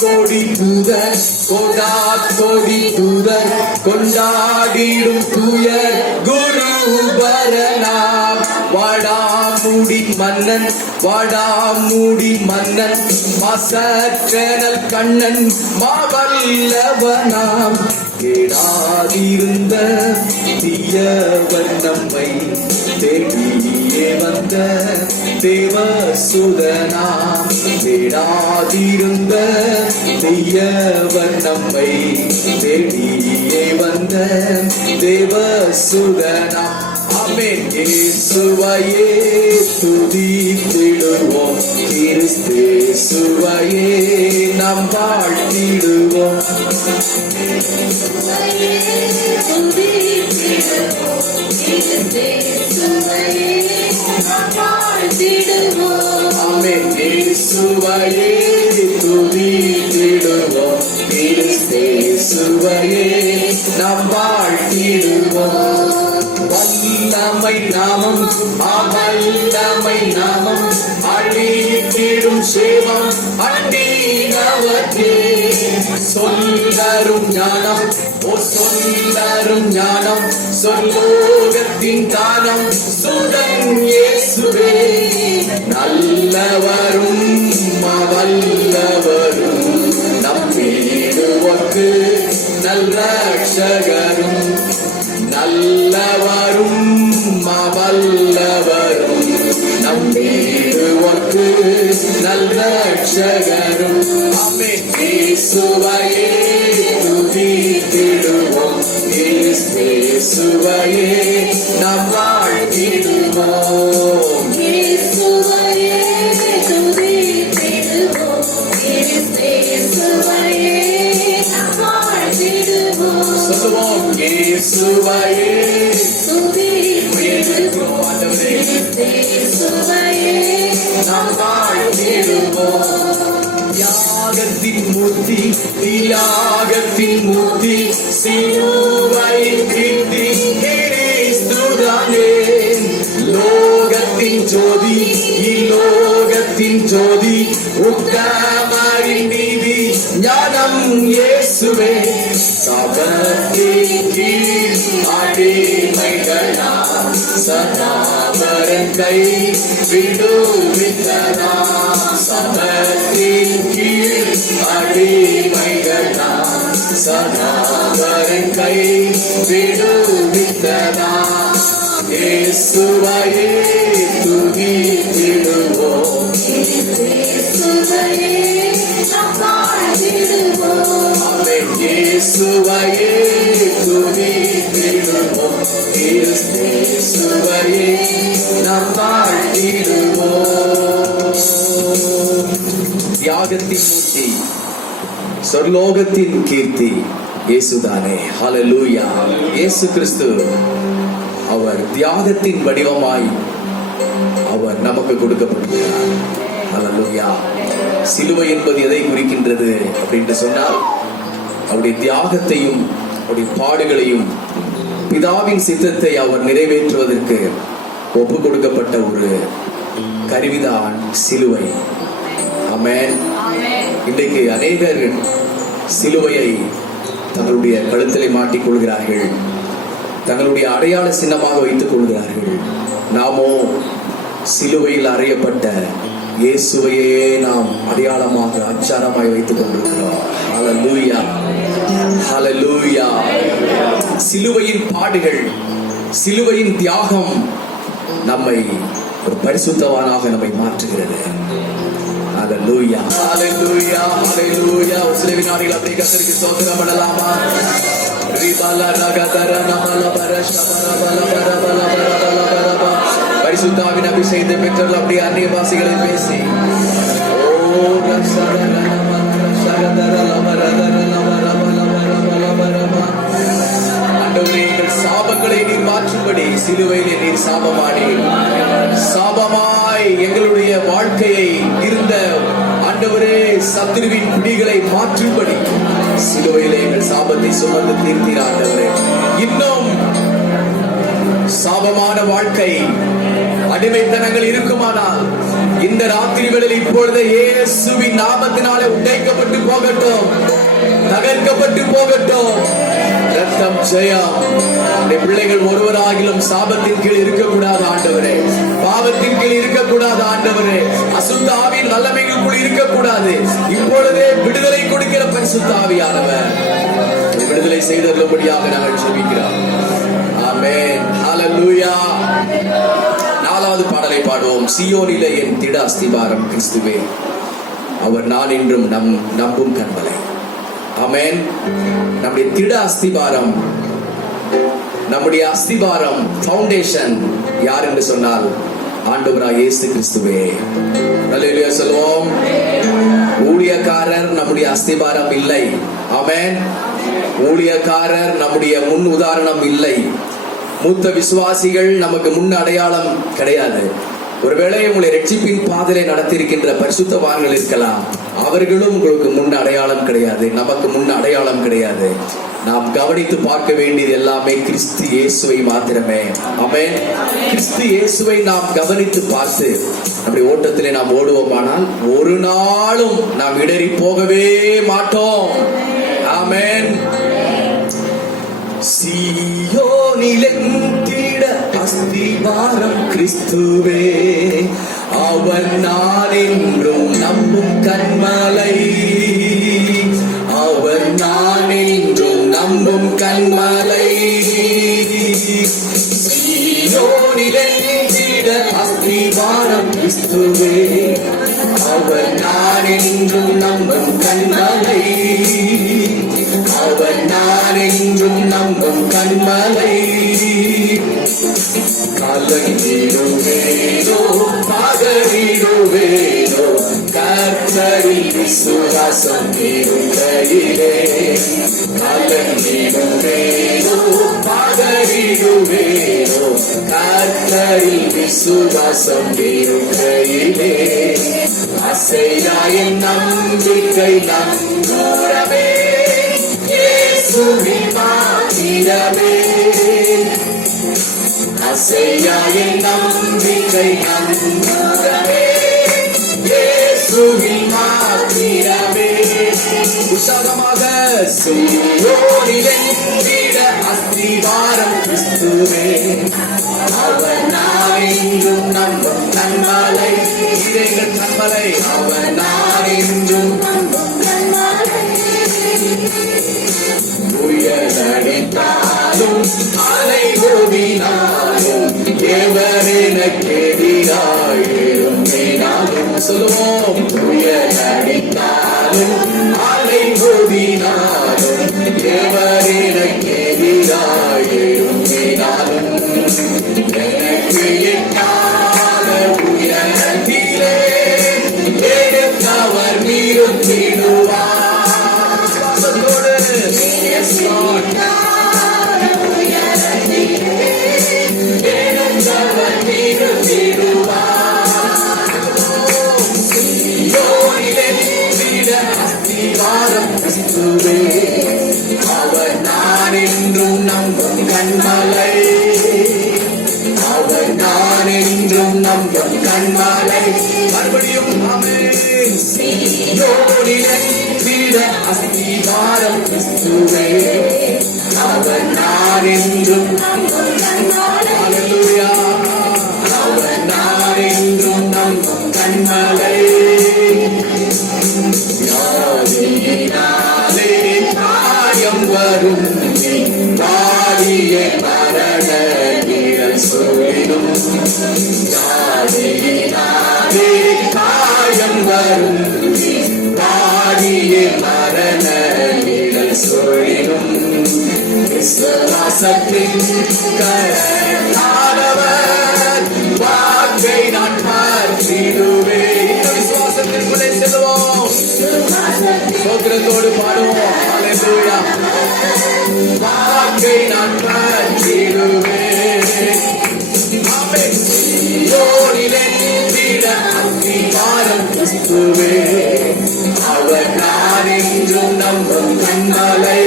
கோடி தூதர் கோடி தூதர் கொண்டாடிடும் தூயர் குருபரனாம். வாடாமுடி மன்னன் மாசற்றனல் கண்ணன் மாவல்லவனாம். கேடாதிருந்த தீயவர் நம்மை தேடியே வந்த தேவசுதனாம். கேடாதிருந்த தீயவர் நம்மை தேடியே வந்த தேவசுதனாம். ஆமென். இயேசுவையே துதித்திடுவோம், கிறிஸ்தேசுவையே நாம் வாழ்த்திடுவோம். ஆமென். இயேசுவையே துதித்திடுவோம், கிறிஸ்தேசுவையே நாம் வாழ்த்திடுவோம். வல்லமை நாமம் அவல்லமை நாமம் அழித்திடும் சேவம் அண்டினவற்றே. சொல்லரும் ஞானம் சொல்லரும் ஞானம் சொல்லோகத்தின் தானம் சுடன் இயேசுவே. நல்லவரும் வல்லவரும் நம்பிடுவோர்க்கு நல்லரட்சகரும். நல்லவரும் வல்லவரும் நம்பிடுவோர்க்கு நல்லரட்சகரும். ஆமென். இயேசுவையே துதித்திடுவோம், இயேசுவையே நாம் வாழ்த்திடுவோம். இயேசுவையே துதித்திடுவோம், இயேசுவையே நாம் வாழ்த்திடுவோம். சொல்லுவோம். இயேசுவையே துதித்திடுவோம், இயேசுவையே நாம் வாழ்த்திடுவோம். தியாகத்தின் மூர்த்தி சிலுவையின் கீர்த்தி கிறிஸ்துதானே. லோகத்தின் ஜோதி இலோகத்தின் ஜோதி உத்தமரின் நீதி ஞானம் இயேசுவே. சபத்தின் கீழ் அடிமைகளாம் சதாவரன் கை விடுவித்தனாம். சபத்தின் கீழ் அடிமைகளாம் சதாவரன் கை விடுவித்தனாம். இயேசுவையே துதித்திடுவோம், இயேசுவையே நாம் வாழ்த்திடுவோம். ஆமென். இயேசுவையே துதித்திடுவோம், இயேசுவையே நாம் வாழ்த்திடுவோம். தியாகத்தின் மூர்த்தி சொர்லோகத்தின் கீர்த்தி இயேசுதானே. ஹல்லேலூயா. இயேசு கிறிஸ்து அவர் தியாகத்தின் வடிவமாய் அவர் நமக்கு கொடுக்கப்பட்டிருக்கிறார். ஹல்லேலூயா. சிலுவை என்பது எதை குறிக்கின்றது அப்படின்னு சொன்னால் அவருடைய தியாகத்தையும் அவருடைய பாடுகளையும் பிதாவின் சித்தத்தை அவர் நிறைவேற்றுவதற்கு ஒப்பு கொடுக்கப்பட்ட ஒரு கருவிதான் சிலுவை. ஆமென். இன்றைக்கு அநேகர் சிலுவையை தங்களுடைய கழுத்திலே மாட்டிக் கொள்கிறார்கள், தங்களுடைய அடையாள சின்னமாக வைத்துக் கொள்கிறார்கள். நாமோ சிலுவையில் அறையப்பட்ட இயேசுவையே நாம் அடையாளமாக அச்சாரமாய் வைத்துக் கொண்டிருக்கிறோம். ஹல்லேலூயா, ஹல்லேலூயா. சிலுவையின் பாடுகள், சிலுவையின் தியாகம் நம்மை ஒரு பரிசுத்தவானாக நம்மை மாற்றுகிறது. ஹல்லேலூயா, ஹல்லேலூயா, ஹல்லேலூயா. சில வினாடிகள் அப்படியே கர்த்தருக்கு ஸ்தோத்திரம் பண்ணலாமா? பரிசுத்தாவின் அபிஷேகத்தை பெற்றவர்கள் அப்படியே அந்நிய பாஷைகளை பேசி சாபங்களை நீர் மாற்றும்படி சிலுவையிலே நீர் சாபமாடி சாபமாய் எங்களுடைய வாழ்க்கையை இருந்த ஆண்டவரே சத்துருவின் பிடிகளை மாற்றும்படி சிலுவையிலே எங்கள் சாபத்தை சுமந்து தீர்த்தீர் ஆண்டவரே. இன்னும் சாபமான வாழ்க்கை அடிமைத்தனங்கள் இருக்குமானால் இந்த ராத்திரி வேளையில் இப்பொழுது இயேசுவின் நாமத்தினாலே உடைக்கப்பட்டு போகட்டும், தகர்க்கப்பட்டு போகட்டும். ரத்தம் ஜெயம். உடைய பிள்ளைகள் ஒருவராகிலும் சாபத்தின் கீழ் இருக்கக்கூடாது ஆண்டவரே, பாவத்தின் கீழ் இருக்கக்கூடாது ஆண்டவரே, அசுத்த ஆவியின் வல்லமைகளுக்குள் இருக்கக்கூடாது. இப்பொழுதே விடுதலை கொடுக்கிற பரிசுத்த ஆவியானவர் விடுதலை செய்தருளும்படியாக நாங்கள் ஜெபிக்கிறோம். ஆமென். ஹல்லேலூயா. நாலாவது பாடலை பாடுவோம். சீயோனிலே என் திட அஸ்திபாரம் கிறிஸ்துவே, அவர் நான் என்றும் நம்பும் கண்மலை. ஆமென். நம்முடைய திட அஸ்திபாரம், நம்முடைய அஸ்திபாரம், ஃபவுண்டேஷன் யார் என்று சொன்னால் ஆண்டவராய் இயேசு கிறிஸ்துவே. அல்லேலூயா சொல்வோம். ஊழியக்காரர் நம்முடைய அஸ்திபாரம் இல்லை. ஆமென். ஊழியக்காரர் நம்முடைய முன் உதாரணம் இல்லை. மூத்த விசுவாசிகள் நமக்கு முன் அடையாளம் கிடையாது. ஒருவேளை உங்களை ரட்சிப்பின் பாதையை நடத்தியிருக்கின்ற பரிசுத்தவான்கள் இருக்கலாம், அவர்களும் உங்களுக்கு முன் அடையாளம் கிடையாது, நமக்கு முன் அடையாளம் கிடையாது. நாம் கவனித்து பார்க்க வேண்டியது எல்லாமே கிறிஸ்து இயேசுவை மாத்திரமே. ஆமென். கிறிஸ்து இயேசுவை நாம் கவனித்து பார்த்து நம்முடைய ஓட்டத்திலே நாம் ஓடுவோமானால் ஒரு நாளும் நாம் இடறி போகவே மாட்டோம். ஆமென். சீயோனில் திட அஸ்திபாரம் கிறிஸ்துவே, அவர் நான் என்றும் நம்பும் கண்மலை, அவர் நான் என்றும் நம்பும் கண்மலை. சீயோனில் திட அஸ்திபாரம் கிறிஸ்துவே, அவர் நான் என்றும் நம்பும் கண்மலை, அவர் நான் என்றும் நம்பும் கண்மலை. கலங்கிடுவேனோ பகரிடுவேனோ கர்த்தரில் விசுவாசம் இருக்கையிலே, கலங்கிடுவேனோ பகரிடுவேனோ கர்த்தரில் விசுவாசம் இருக்கையிலே, அசையாய நம்பிக்கை நங்கூரமே இயேசுவின் மாத்திரமே, அசையாய நம்பிக்கை நங்கூரமே இயேசுவின் மாத்திரமே. உற்சாகமாக சீயோனிலே திட அஸ்திபாரம் கிறிஸ்துவே, அவர் நான் என்றும் நம்பும் கண்மலை, எங்கள் கண்மலை, அவர் நான் என்றும் நம்பும் கண்மலை. புயலடித்தாலும் அலை ஓடினாலும் எவரெனக்கெதிராய் எழும்பினாலும் சொல்லுவோம். புயலடித்தாலும் அலை ஓடினாலும் எவரெனக்கெதிராய் எழும்பினாலும் எனக்கு எட்டாத உயரத்திலே எடுத்தவர் நிறுத்திடுவார். அவர் நான் என்றும் நம்பும் கண்மலை, அவர் நான் என்றும் நம்பும் கண்மலை. மறுபடியும் ஆமென். சீயோனிலே திட அஸ்திபாரம் கிறிஸ்துவே, அவர் நான் என்றும் நம்பும் கண்மலை. அல்லேலூயா. அவர் நான் என்றும் நம்பும் கண்மலை. வியாதியினாலே காயம் வரும் வாடிய மரண நிழல் சொல்லிடும், வியாதியினாலே காயம் வரும் வாடிய மரண நிழல் சொல்லிடும், விசுவாசத்தின் கரத்தானவர் வாக்கை நான் பார்த்திடுவேன். விசுவாசத்திற்குள்ளே செல்வோம், சோத்திரத்தோடு பாடுவோம். அல்லேலூயா. வாக்கை நான் பார்த்திடுவேன். ஆமென். சீயோனிலே திட அஸ்திபாரம் கிறிஸ்துவே, அவர் நான் என்றும் நம்பும் கண்மலை,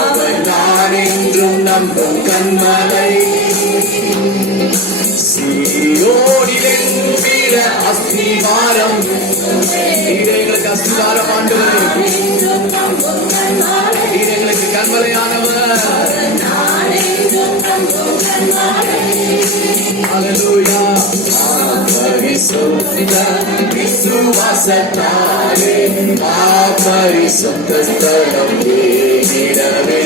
அவர் நான் என்றும் நம்பும் கண்மலை. சீயோனிலே அஸ்திவாரம். நீரே எங்களுக்கு அஸ்திவாரம் ஆண்டவரே. நீர் எங்களுக்கு கண்மலையானவர். ஹல்லேலூயா. பரிசுத்த விசுவாசத்தாலே பரிசுத்த ஸ்தலம் தேடிடவே.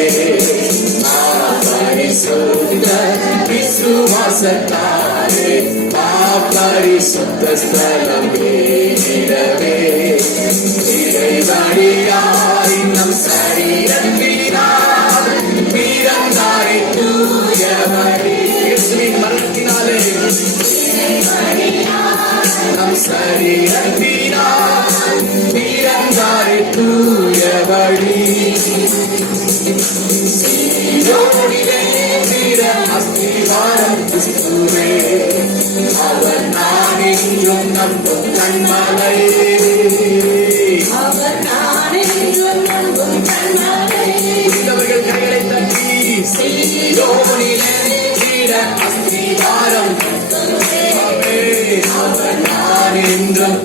பரிசுத்த விசுவாசத்தாலே பரிசுத்த ஸ்தலம் தேடிடவே. இறைவழியாய் நம் சரீரத்தினால் பிறந்தாரே தூயவரே. இயேசுவின் மரணத்தினாலே நம் சரீரத்தினால் பிறந்தாரே தூயவழி. சீயோனிலே திற அஸ்திவாரம் கிறிஸ்துவே. அவர் நான் என்றும் நம்பும் கண்மலை. புரிந்தவர்கள் கைகளை தட்டி சீயோனிலே திற அஸ்திவாரம். அவர் நான் என்றும்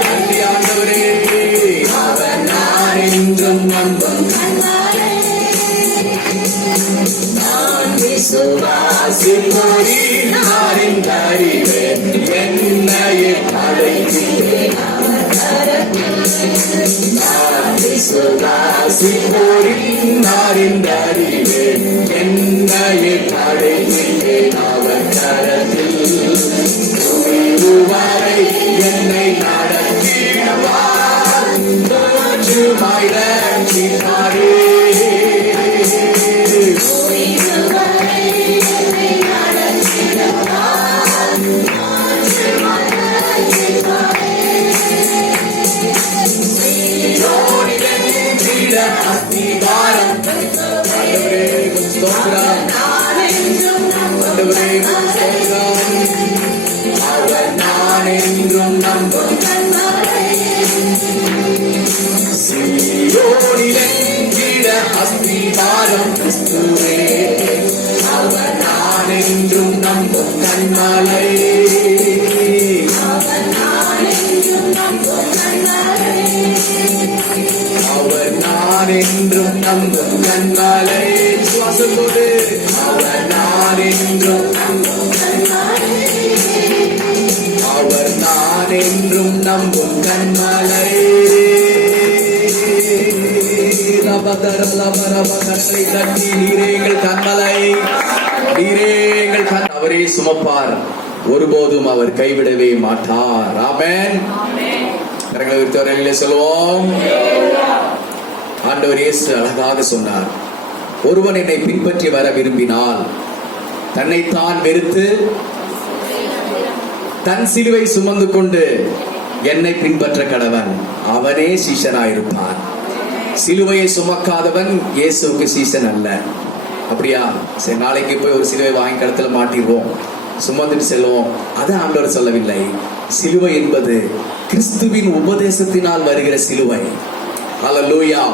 நன்றி ஆண்டவரே. அவர் நான் என்றும் நம்பும் நான் விசுவாசிப்போரின் அறிவேன். என்னையே அழைக்கிறேன். நான் விசுவாசிப்போரின் அறிவேன். என்னையே அழைக்கிறேன். அவர் கரத்தில் வரை என்னை நடத்திடுவார். தோற்றுமாய் ரட்சிப்பாரே. அஸ்திவாரம். ஆண்டவரே ஸ்தோத்திரம். ஆண்டவரே ஸ்தோத்திரம். அவர் நான் என்றும் நம்பும் சீயோனிலே திற அஸ்திவாரம் கிறிஸ்துவே. அவர் நான் என்றும் நம்பும் கண்மலை. அவர் நான் என்றும் நம்பும் கண்மலை. சுவாசத்தோடு அவர் நான் என்றும் அவர் நான் என்றும் நம்பும் கண்மலை. கண்களை தட்டி நீரே எங்கள் கண்மலை. நீரே எங்கள் கண். அவரே சுமப்பார். ஒருபோதும் அவர் கைவிடவே மாட்டார். ஆமென். கரங்களை உயர்த்தி சொல்லுவோம். ஆண்டவர் இயேசு அழகாக சொன்னார், ஒருவன் என்னை பின்பற்றி வர விரும்பினால் தன்னைத்தான் வெறுத்து தன் சிலுவை சுமந்து கொண்டு என்னை பின்பற்ற கடவன். அவனே சீஷனாயிருப்பான். சிலுவையை சுமக்காதவன் இயேசுவுக்கு சீஷன் அல்ல. அப்படியா? சரி, நாளைக்கு போய் ஒரு சிலுவை வாங்கி கடத்துல மாட்டிடுவோம், சுமந்துட்டு செல்வோம். அது ஆண்டவர் சொல்லவில்லை. சிலுவை என்பது கிறிஸ்துவின் உபதேசத்தினால் வருகிற சிலுவை. ஹல்லேலூயா.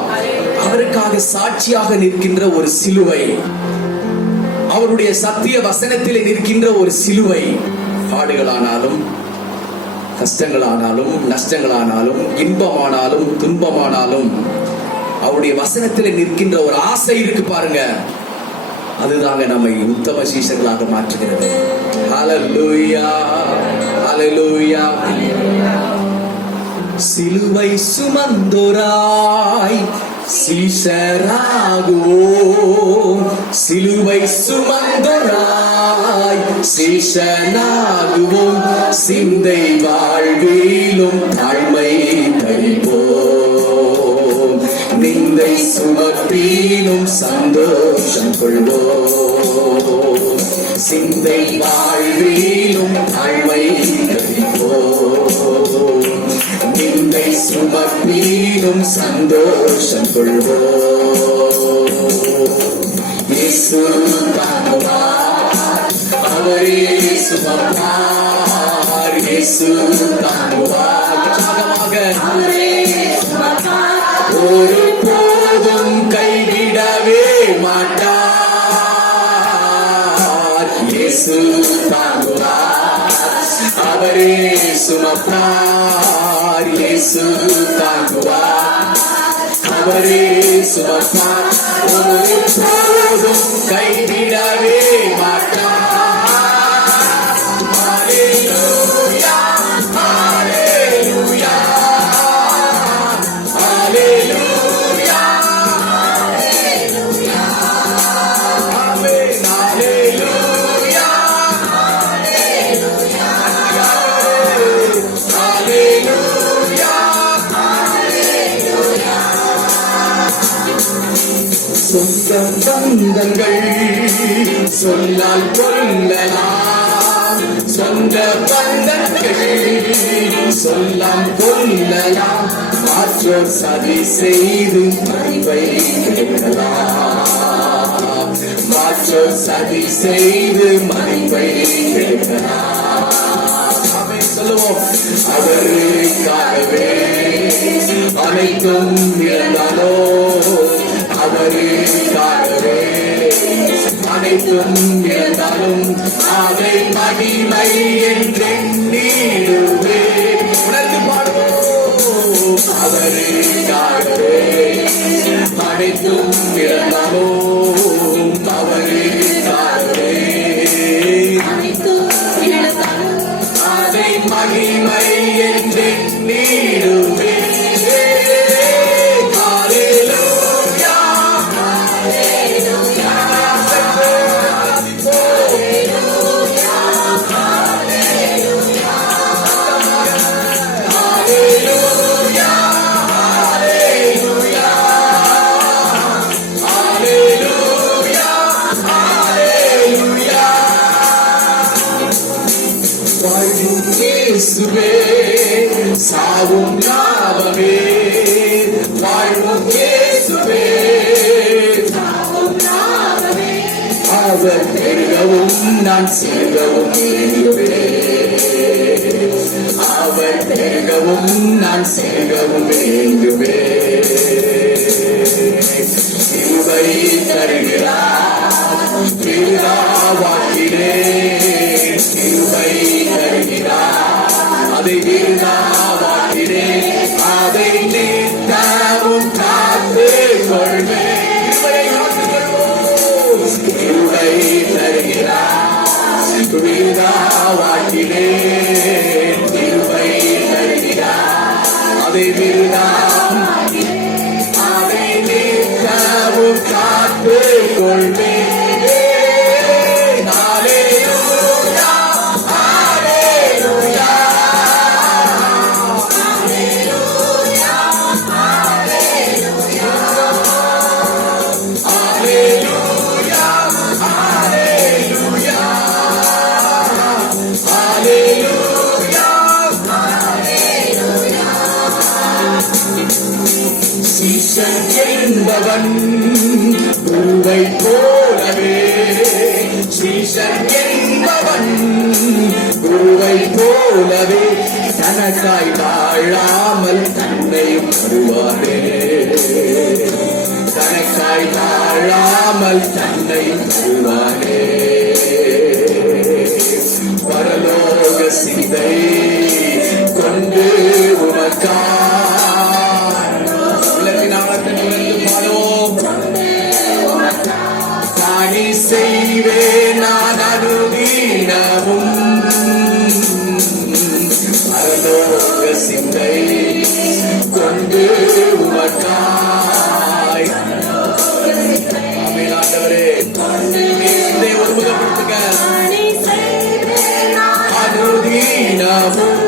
அவருக்காக சாட்சியாக நிற்கின்ற ஒரு சிலுவை. அவருடைய சத்திய வசனத்திலே நிற்கின்ற ஒரு சிலுவை. பாடுகளானாலும் கஷ்டங்களானாலும் நஷ்டங்களானாலும் இன்பமானாலும் துன்பமானாலும் அவருடைய வசனத்திலே நிற்கின்ற ஒரு ஆசை இருக்கு பாருங்க. அதுதாங்க நம்மை உத்தம சீஷர்களாக மாற்றுகிறது. ஹல்லேலூயா. ஹல்லேலூயா. சிலுவை சுமந்தோராய் சீஷராகுவோம். சிலுவை சுமந்தோராய் சீஷனாகுவோம். சிந்தை வாழ்விலும் தாழ்மை தரிப்போம். நிந்தை சுமத்திலும் சந்தோஷம் கொள்வோம். சிந்தை வாழ்விலும் தாழ்மை தரிப்போம். நிந்தை சுமத்திலும் சந்தோஷம் கொள்வோம். இயேசு தாங்குவார். அவரே சுமப்பார். இயேசு தாங்குவார். ஒரு போதும் கைவிடவே மாட்டார். இயேசு தாங்குவார். அவரே சுமப்பார், இயேசு தாங்குவார். அவரே சுமப்பார், ஒரு போதும் கைவிடவே மாட்டார். ஹல்லேலூயா, ஹல்லேலூயா, ஹல்லேலூயா, ஆமென், ஹல்லேலூயா, சொந்த பந்தங்கள் சொன்னால் கொல்லலாம், சொந்த பந்தங்கள் சொல்லாம் கொல்லலாம். மாற்றோர் சதி செய்து மறைவை கெடுக்கலாம், மாற்றோர் சதி செய்து மறைவை கெடுக்கலாம். ஆமென் சொல்லுவோம். அவருக்காகவே அனைத்தும் இழந்தாலோ, அவருக்காகவே அனைத்தும் இழந்தாலும் அதை மகிமை என்றெண்ணிடுவே. உணர்ந்து பாடுவோம். அவருக்காகவே அனைத்தும் இழந்தாலும், அவருக்காகவே அதை மகிமை என்றெண்ணிடுவே. இயேசுவே சாவும் லாபமே, வாழ்வும் இயேசுவே சாவும் லாபமே. அவர் பெருகவும் நான் சிறுகவும் வேண்டுவேன், அவர் பெருகவும் நான் சிறுகவும் வேண்டுவேன். கிருபை தருகிறார், விருதாவாக்கிறேன், கிருபை தருகிறார், அதை விருதாவாக்கிறேன், அதை நித்தமும் காத்து கொள்வேன். கிருபையை காத்துக் கொள்வோம். கிருபை தருகிறார், விருதாவாக்கிறேன், கிருபை தருகிறார், அதை விருதாவாக்கிறேன், அதை நித்தமும் காத்து கொள்வேன். சீசன் என்பவன் குருவை போலவே, சீசன் என்பவன் குருவை போலவே தனக்காய் வாழாமல் தன்னையும் வருவாரே, தனக்காய் வாழாமல் தன்னையும் வருவாரே. பரலோக சிந்தை கொண்டு செய்வேன் நான் அனுதினமும். பரலோக சிந்தை கொண்டு உமக்காய். ஆமென் ஆண்டவரே, சிந்தை ஒருமுகப்படுத்துங்க. அனுதினமும்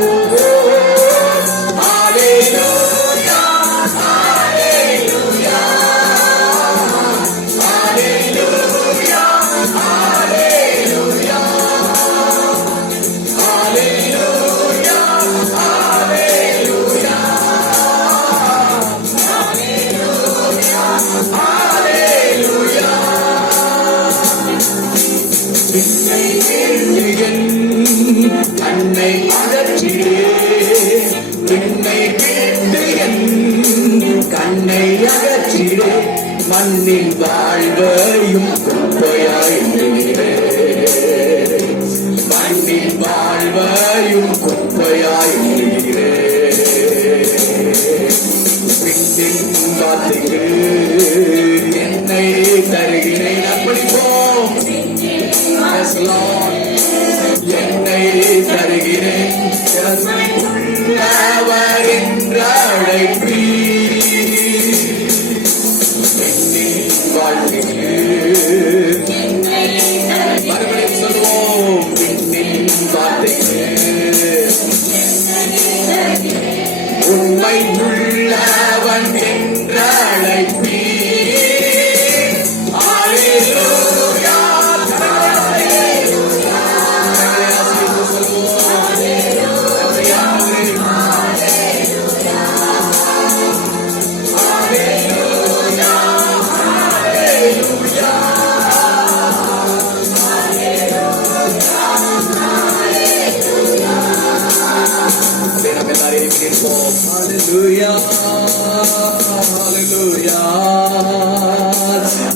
கண்ணை அகற்றியே, விண்ணை விட்டு என் கண்ணை அகற்றியே, மண்ணின் வாழ்வையும் குப்பையாய் மண்ணின் வாழ்வையும் விண்ணின் வார்த்தைக்கு என்னை தருகிறேன். அர்ப்பணிப்போம். Yes, Lord. என்னை தருகிறேன். உள்ளவர் என்ற அழைப்பீர். விண்ணின் வார்த்தைக்கு மறுபடியும் சொல்லுவோம். விண்ணின் வார்த்தைக்கு உண்மை உள்ளவன் என்ற அழைப்பீர். அல்லேலூயா. Hallelujah, hallelujah,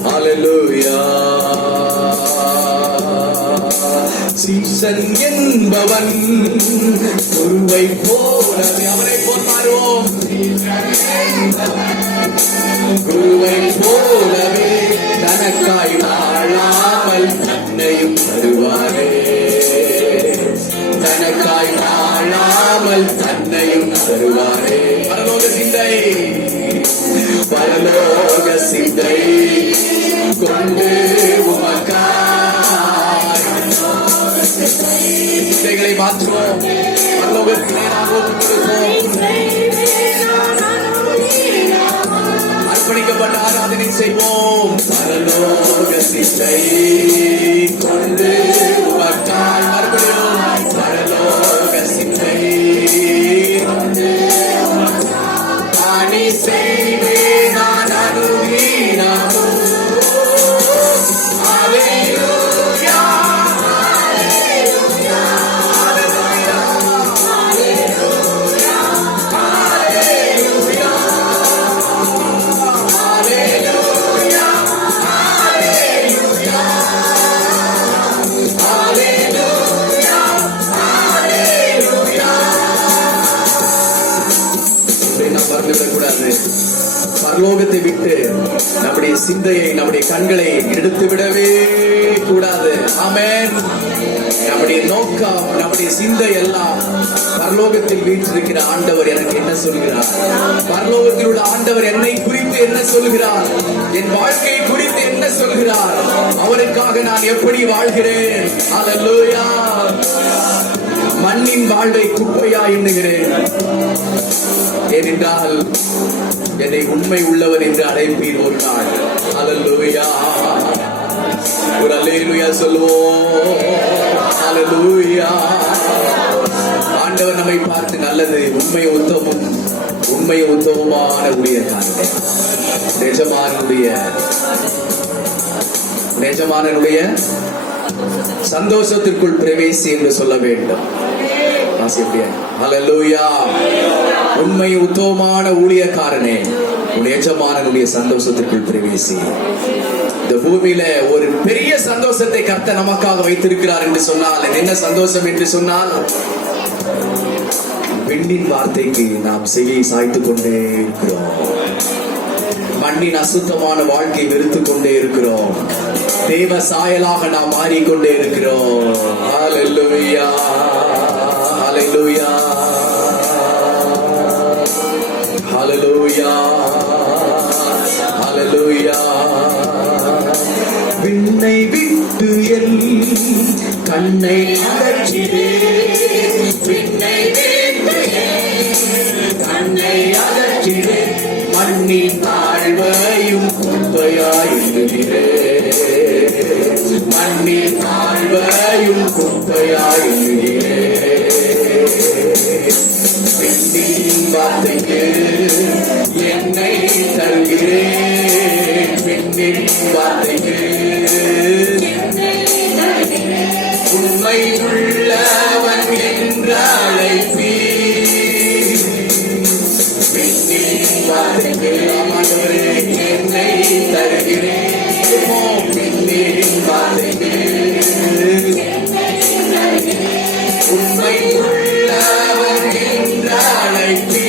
hallelujah. சீசன் என்பவன் குருவை போலவே அவரை போல் மாறுவோம். குருவை போலவே தனக்காய் வாழாமல் தன்னையும் தருவாரே. தனக்காய் வாழாமல் தன்னையும் தருவாரே. பரலோக சிந்தை, பரலோக சிந்தை கொண்டு உமக்காய் சிந்தைகளை மாற்றுவோம். பரலோகத்திலே நாம் ஒப்புக்கொடுப்போம். அர்ப்பணிக்கப்பட்ட ஆராதனை செய்வோம். பரலோக சிந்தை கொண்டு உமக்காய். மறுபடியும் பரலோக சிந்தை பணி செய்வேன் நான் அனுதினமும். அல்லேலூயா, அல்லேலூயா, அல்லேலூயா, அல்லேலூயா, அல்லேலூயா, அல்லேலூயா, அல்லேலூயா, அல்லேலூயா, அல்லேலூயா. நாம் மறந்துவிடக்கூடாது. பரலோகத்தை விட்டு நம்முடைய சிந்தையை, நம்முடைய கண்களை எடுத்து விடவே கூடாது. ஆமென். நம்முடைய நோக்கம், நம்முடைய சிந்தை எல்லாம் பரலோகத்தில் வீற்றிருக்கிற ஆண்டவர் எனக்கு என்ன சொல்கிறார், பரலோகத்தில் உள்ள ஆண்டவர் என்னை குறித்து என்ன சொல்கிறார், என் வாழ்க்கை குறித்து என்ன சொல்கிறார், அவருக்காக நான் எப்படி வாழ்கிறேன். அல்லேலூயா. மண்ணின் வாழ்வை குப்பையா எண்ணுகிறேன். ஏனென்றால் என்னை உண்மை உள்ளவர் என்று அழைப்பீர் ஒரு நாள். அல்லேலூயா. ஒரு அல்லேலூயா சொல்லுவோம். அல்லேலூயா. ஆண்டவர் நம்மை பார்த்து நல்லது, உண்மை உத்தமமான ஊழியக்காரனே, நிஜமானுடைய சந்தோஷத்திற்குள் பிரவேசி என்று சொல்ல வேண்டும். அல்லேலூயா. உண்மை உத்தமமான ஊழியக்காரனே, எஜமானனுடைய சந்தோஷத்திற்குள் பிரவேசி. இந்த பூமியில ஒரு பெரிய சந்தோஷத்தை கர்த்தர் நமக்காக வைத்திருக்கிறார் என்று சொன்னால், என்ன சந்தோஷம் என்று சொன்னால், விண்ணின் வார்த்தைக்கு நாம் செவியை சாய்த்துக் கொண்டே இருக்கிறோம். மண்ணின் அசுத்தமான வாழ்க்கை வெறுத்துக் கொண்டே இருக்கிறோம். தேவ சாயலாக நாம் மாறிக்கொண்டே இருக்கிறோம். அல்லேலூயா, அல்லேலூயா, அல்லேலூயா, அல்லேலூயா. விண்ணை விட்டு என் கண்ணை அகற்றிடே. விண்ணை விட்டு என் கண்ணை அகற்றிடே. மண்ணின் தாழ்வையும் குப்பையாயிடுகிறே. மண்ணின் தாழ்வையும் குப்பையாயிடுகிறே. விண்ணின் வார்த்தைக்கு என்னை தருகிறேன். விண்ணின் வார்த்தைக்கு உண்மை உள்ளவன் என்ற அழைப்பீர். விண்ணின் வார்த்தைக்கு ஆண்டவரே என்னை தருகிறேன். விண்ணின் வார்த்தைக்கு உண்மை உள்ளவன் என்ற அழைப்பீர்.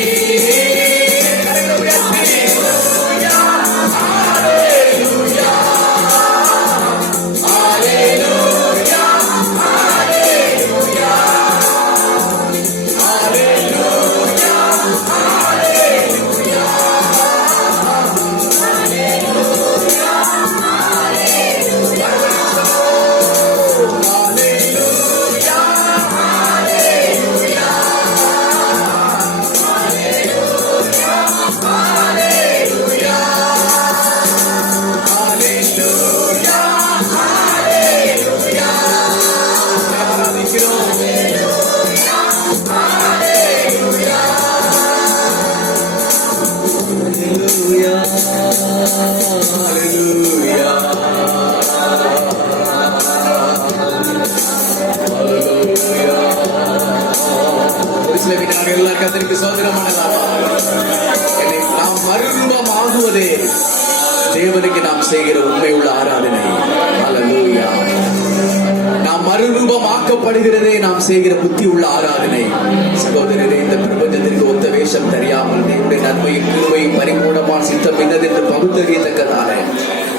Hallelujah. ஒரு சில வினாடிகள் எல்லாரும் கர்த்தருக்கு ஸ்தோத்திரம் பண்ணலாமா? என்னை நாம் மறுரூபம் ஆகுவதே தேவனுக்கு நாம் செய்கிற உண்மையுள்ள ஆராதனை. ஹல்லேலூயா. நாம் மறுரூபம் ஆக்கப்படுகிறதே நாம் செய்கிற புத்தி உள்ள ஆராதனை. சகோதரரே, இந்த பிரபஞ்சத்திற்கு ஒத்த வேஷம் தெரியாமல் தேவனுடைய நன்மையும் கிருபையும் பரிபூர்ணமான சித்தம் என்னதென்று பகுத்தறியத்தக்கதான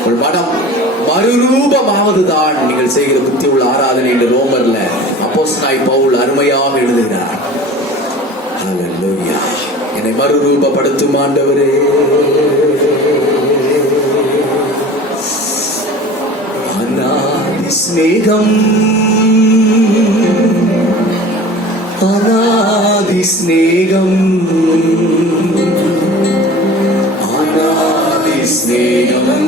ஒரு மனம் மறுரூபமாவதுதான் நீங்கள் செய்கிற புத்தி உள்ள ஆராதனை என்று ரோமர்ல அப்போஸ்தலனாய் பவுல் அருமையாக எழுதுகிறார். ஹல்லேலூயா. என்னை மறுரூபப்படுத்தும் ஆண்டவரே. அநாதி ஸ்நேகம், அநாதி ஸ்நேகம், அநாதி ஸ்நேகம்,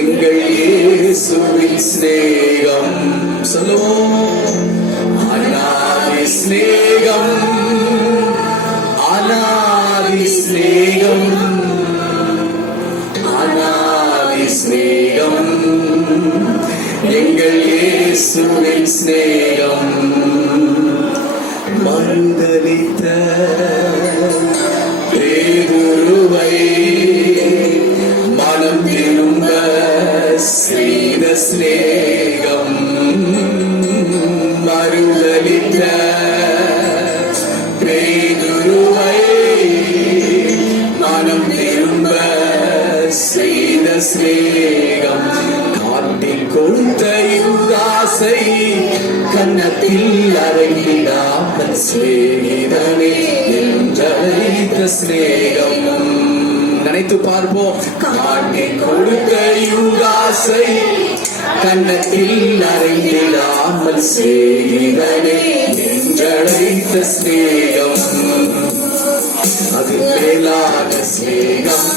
எங்கள் இயேசுவின் ஸ்நேகம். சொல்லுவோம். அநாதி ஸ்நேகம், அநாதி ஸ்நேகம், அநாதி ஸ்நேகம், எங்கள் இயேசுவின் ஸ்நேகம். மறுதலித்த பேதுருவை மனம் திரும்ப செய்த ஸ்நேகம். மறுதலித்த பேதுருவை மனம் திரும்ப செய்த ஸ்நேகம். காட்டிக் கொடுத்த யூதாசை கன்னத்தில் அறையிடாமல் சிநேகிதனே என்றழைத்த ஸ்நேகம். நினைத்து பார்ப்போம். காட்டிக் கொடுத்த யூதாசை கன்னத்தில் அறையிடாமல் சிநேகிதனே என்றழைத்த ஸ்நேகம். அது மேலான ஸ்நேகம்,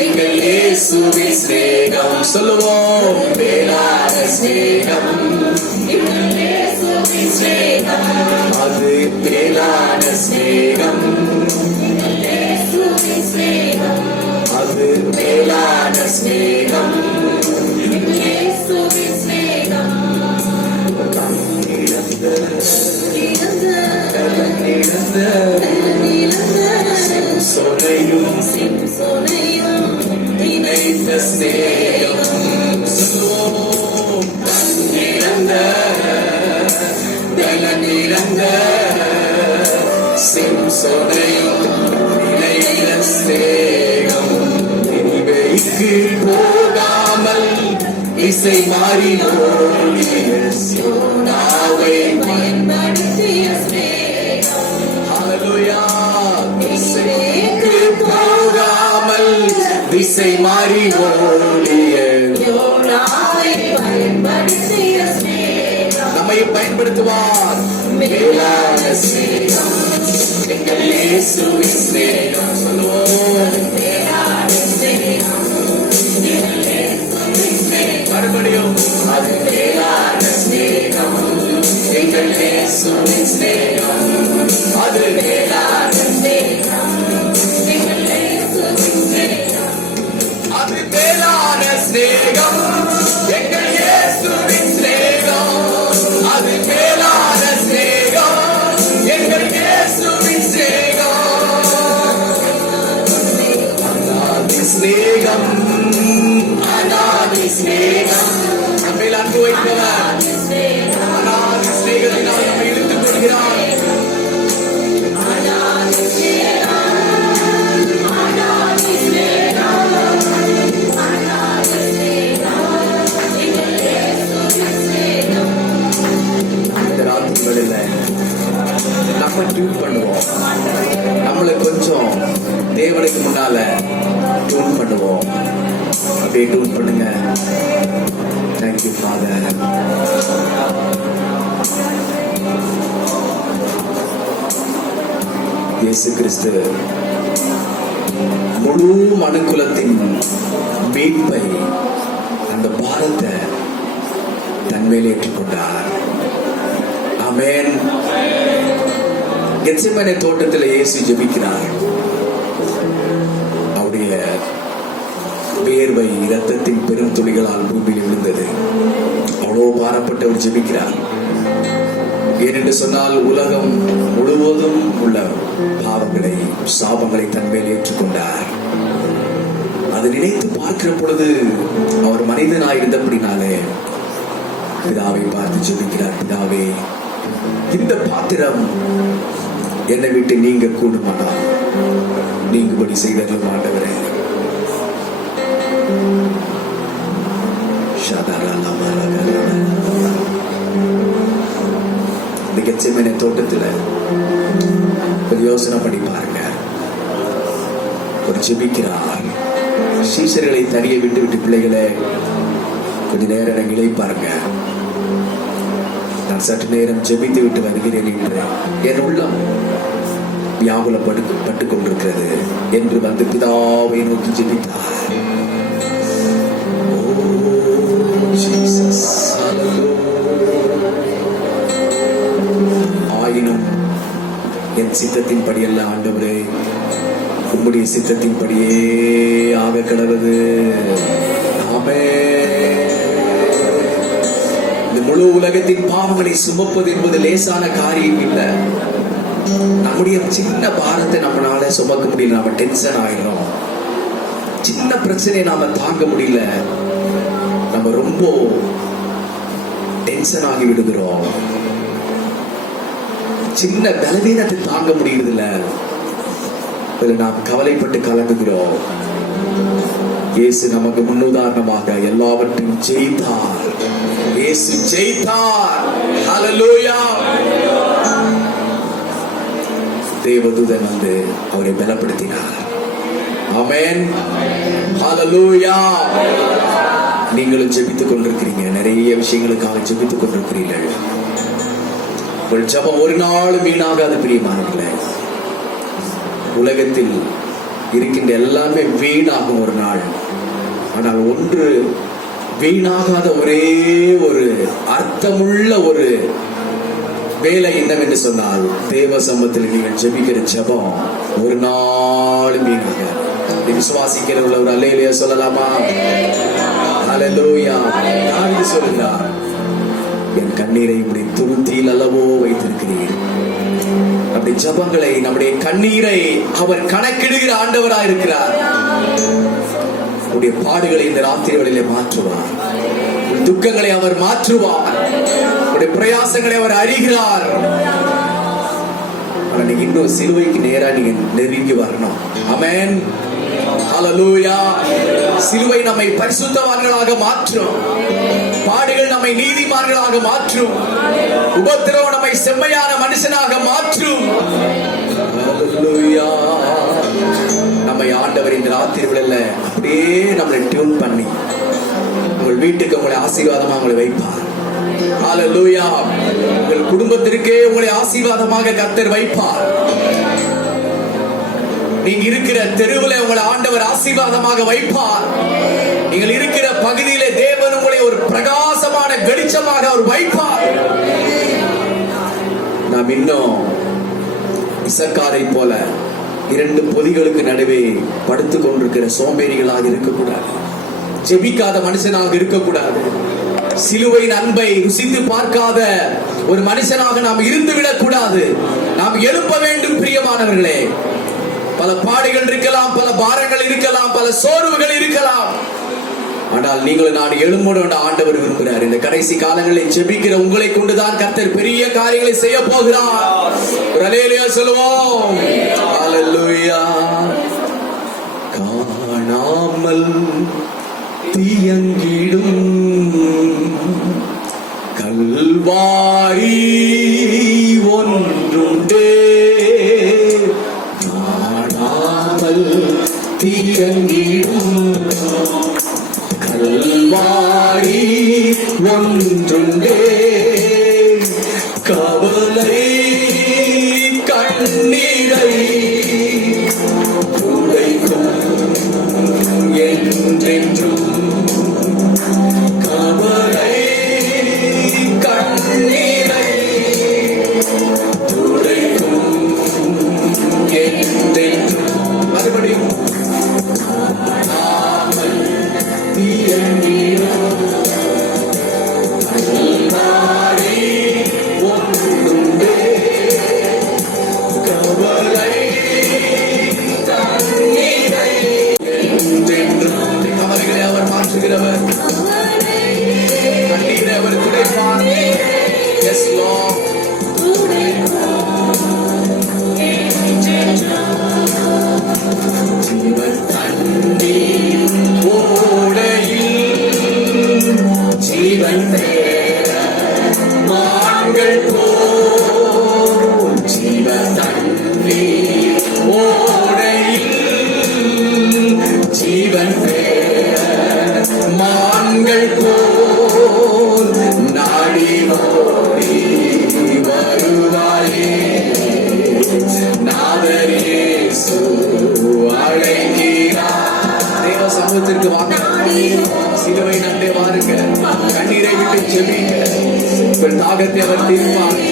எங்கள் இயேசுவின் ஸ்நேகம். சொல்லுவோம். மேலான ஸ்நேகம், எங்கள் இயேசுவின் ஸ்நேகம். அது மேலான ஸ்நேகம், எங்கள் இயேசுவின் ஸ்நேகம். அது மேலான ஸ்நேகம். எங்கள் இயேசுவின் ஸ்நேகம். இழந்த இழந்த இழந்த சொனையும் சிம்சோனையும் நினைத்த ஸ்நேகம். சொல்லுவோம். இழந்த பலன் இழந்த சிம்சோனையும் நினைத்த ஸ்நேகம். நினைவுக்கு போகாமல் இசை மாறி ஓடிய யோனாவை பயன்படுத்திய ஸ்நேகம். ஹல்லேலூயா. இசைக்கு போகாமல் திசை மாறி ஓடிய யோனாவை பயன்படுத்திய ஸ்நேகம். நம்மை பயன்படுத்துவார். மேலான ஸ்நேகம், எங்கள் இயேசுவின் ஸ்நேகம். சொல்லுவோம். மேலான ஸ்நேகம், எங்கள் இயேசுவின் ஸ்நேகம். மறுபடியும். அது மேலான ஸ்நேகம், எங்கள் இயேசுவின் ஸ்நேகம். அது மேலான ஸ்நேகம், எங்கள் இயேசுவின் ஸ்நேகம். அது மேலான ஸ்நேகம், எங்கள் இயேசுவின் ஸ்நேகம். அது மேலான ஸ்நேகம், எங்கள் இயேசுவின் ஸ்நேகம். அநாதி ஸ்நேகம், அநாதி ஸ்நேகம். நம்மை அன்பு வைப்பவர். அநாதி ஸ்நேகத்தினால் நம்மை இழுத்துக் கொள்கிறார். இந்த ராத்திரிகளில் நம்ம டியூன் பண்ணுவோம். நம்மளை கொஞ்சம் தேவனுக்கு முன்னால டியூன் பண்ணுவோம். அப்படியே டியூன் பண்ணுங்க. Thank you father. இயேசு கிறிஸ்து முழு மனுக்குலத்தின் மீட்பை, அந்த பாரத்தை தன்மேல் ஏற்றுக்கொண்டார். ஆமென். கெத்செமனே தோட்டத்தில் இயேசு ஜெபிக்கிறார். அவருடைய வேர்வை இரத்தத்தின் பெரும் துளிகளால் பூமியில் விழுந்தது. அவ்வளோ பாரப்பட்டவர் ஜெபிக்கிறார். ஏனென்று சொன்னால் உலகம் முழுவதும் உள்ள பாவங்களை சாபங்களை தன் மேல் ஏற்றுக்கொண்டார். அதை நினைத்து பார்க்கிற பொழுது அவர் மனிதனாயிருந்தபடினாலே பிதாவை பார்த்து ஜெபிக்கிறார். பிதாவே, இந்த பாத்திரம் என்னை விட்டு நீங்க கூடுமானால் நீங்கும்படி செய்தருளும் ஆண்டவரே. இந்த கெத்செமனே தோட்டத்துல ஒரு யோசனை பண்ணி பாருங்க. ஒரு ஜெபிக்கிறார். சீஷர்களை தனியே விட்டு விட்டு பிள்ளைகளை கொஞ்ச நேரம் இளைப்பாருங்க, நான் சற்று நேரம் ஜெபித்து விட்டு வருகிறேன் என்று என் உள்ளம் வியாகுலப்பட்டுக் கொண்டிருக்கிறது என்று வந்து பிதாவை நோக்கி ஜெபித்தார். ஆயினும் என் சித்தத்தின் படியல்ல ஆண்டவரே, உம்முடைய சித்தத்தின் படியே ஆக கடவுது. இந்த முழு உலகத்தின் பாவங்களை சுமப்பது என்பது லேசான காரியம் இல்லை. நம்முடைய சின்ன பாரத்தை நம்மளால சுமக்க முடியல, நாம டென்ஷன் ஆயிடும். சின்ன பிரச்சனையை நாம தாங்க முடியல, நம்ம ரொம்ப டென்ஷன் ஆகி விடுகிறோம். சின்ன பலவீனத்தை தாங்க முடியறதில்ல, நாம் கவலைப்பட்டு கலங்குகிறோம். இயேசு நமக்கு முன்னுதாரணமாக எல்லாவற்றையும் ஜெயித்தார். இயேசு ஜெயித்தார். ஹல்லேலூயா. தேவதூதன் வந்து அவரை பலப்படுத்தினார். ஆமென். ஹல்லேலூயா. நீங்களும் ஜெபித்துக் கொண்டிருக்கிறீங்க, நிறைய விஷயங்களுக்காக ஜெபித்துக் கொண்டிருக்கிறீர்கள். உங்கள் ஜெபம் ஒரு நாள் வீணாகாது பிரியமானவர்களே. உலகத்தில் இருக்கின்ற எல்லாமே வீணாகும் ஒரு நாள். ஆனால் ஒன்று வீணாகாத ஒரே ஒரு அர்த்தமுள்ள ஒரு வேலை என்னவென்று சொன்னால், தேவ சமூகத்தில் நீங்கள் ஜெபிக்கிற ஜெபம் ஒரு நாள் வீணாக. விசுவாசிக்கிற ஒரு அல்லேலூயா சொல்லலாமா? ஹல்லேலூயா. தாவீது சொல்லுகிறார், என் கண்ணீரை இப்படி துருத்தியில் அல்லவோ வைத்திருக்கிறீர். அப்படி ஜெபங்களை, நம்முடைய கண்ணீரை அவர் கணக்கிடுகிற ஆண்டவராய் இருக்கிறார். உடைய பாடுகளை இந்த ராத்திரி வேளையிலே மாற்றுவார். துக்கங்களை அவர் மாற்றுவார். உடைய பிரயாசங்களை அவர் அறிகிறார். நீங்க இன்னும் சிலுவைக்கு நேரா நீங்க நெருங்கி வரணும். ஆமென். ஹல்லேலூயா. சிலுவை நம்மை பரிசுத்தவான்களாக மாற்றும். பாடுகள் நம்மை நீதிமான்களாக மாற்றும். உபத்திரவம் நம்மை செம்மையான மனுஷனாக மாற்றும். ஹல்லேலூயா. நம்மை ஆண்டவர் இந்த ராத்திரி வேளையில அப்படியே நம்மளை டியூன் பண்ணி உங்கள் வீட்டுக்கு உங்களை ஆசீர்வாதமாக உங்களை வைப்பார். ஹல்லேலூயா. உங்கள் குடும்பத்திற்கே உங்களை ஆசீர்வாதமாக கர்த்தர் வைப்பார். நீங்க இருக்கிற தெருவில் உங்களை ஆண்டவர் ஆசீர்வாதமாக வைப்பார். நீங்கள் இருக்கிற பகுதியிலே தேவன் உங்களை ஒரு பிரகாசமான வெளிச்சமாக அவர் வைப்பார். நாம் இன்னும் இசக்காரை போல இரண்டு பொதிகளுக்கு நடுவே படுத்துக் கொண்டிருக்கிற சோம்பேறிகளாக இருக்கக்கூடாது. ஜெபிக்காத மனுஷனாக இருக்கக்கூடாது. சிலுவையின் அன்பை ருசித்து பார்க்காத ஒரு மனுஷனாக நாம் இருந்துவிடக் கூடாது. நாம் எழுப்ப வேண்டும் பிரியமானவர்களே. பல பாடுகள் இருக்கலாம், பல பாரங்கள் இருக்கலாம், பல சோர்வுகள் இருக்கலாம். ஆனால் நீங்களும் நான் எழும்போடு ஆண்டவர் விரும்புகிறார். இந்த கடைசி காலங்களில் ஜெபிக்கிற உங்களை கொண்டுதான் கர்த்தர் பெரிய காரியங்களை செய்ய போகிறார். அல்லேலூயா சொல்லுவோம். அல்லேலூயா. காணாமல் தீயங்கிடும் கல்வாரி ஒன்றுண்டே, காணாமல் தீயங்கிடும் கல்வாரி ஒன்றுண்டே, கவலை கண்ணீரை துடைக்கும் என்றென்றும், கவலை கண்ணீரை துடைக்கும் என்றென்றும். மறுபடியும் சமூகத்திற்கு வாங்க. சிலுவை நண்டே வாருங்க. கண்ணீரை விட்டு ஜெபிங்க. உங்கள் தாகத்தை அவர் தீர்ப்பார்.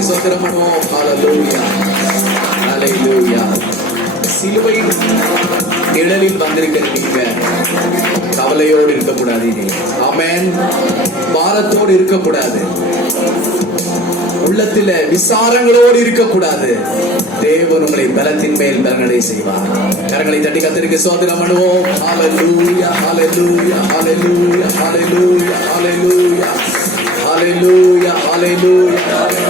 சோதரம் பண்ணுவோம். ஹல்லேலூயா, ஹல்லேலூயா. சிலுவையின் நிழலில் வந்திருக்கிற நீங்க கவலையோடு இருக்கக்கூடாது. ஆமென். பாரத்தோடு இருக்கக்கூடாது. உள்ளத்தில விசாரங்களோடு இருக்கக்கூடாது. தேவன் உங்களை பலத்தின் மேல் பலனடை செய்வார். கரங்களை தட்டி கர்த்தருக்கு சோதரம் பண்ணுவோம். ஹல்லேலூயா, ஹல்லேலூயா, ஹல்லேலூயா, ஹல்லேலூயா, ஹல்லேலூயா, ஹல்லேலூயா, ஹல்லேலூயா.